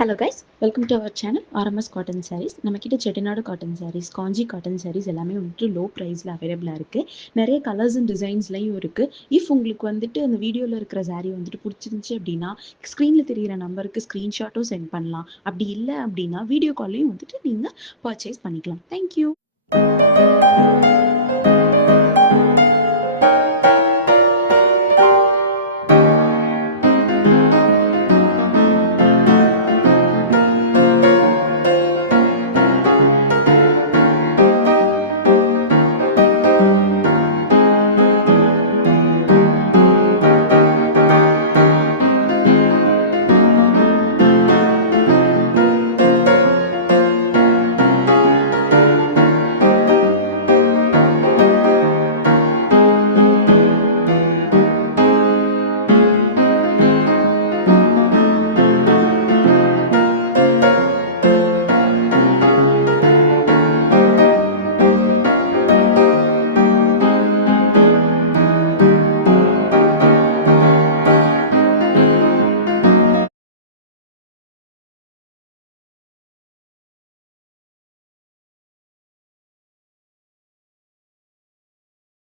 Hello guys, welcome to our channel RMS cotton saris. நம்மக்கிட்ட Chettinad cotton saris, காஞ்சி cotton saris எல்லாமே வந்துட்டு low ப்ரைஸில் அவைலபிளாக இருக்குது. நிறைய கலர்ஸ் அண்ட் டிசைன்ஸ்லையும் இருக்குது. இஃப் உங்களுக்கு வந்துட்டு அந்த வீடியோவில் இருக்கிற சாரீ வந்துட்டு பிடிச்சிருந்துச்சி அப்படின்னா ஸ்க்ரீனில் தெரிகிற நம்பருக்கு ஸ்க்ரீன்ஷாட்டும் சென்ட் பண்ணலாம். அப்படி இல்லை அப்படின்னா வீடியோ கால்லையும் வந்துட்டு நீங்கள் பர்ச்சேஸ் பண்ணிக்கலாம். தேங்க்யூ.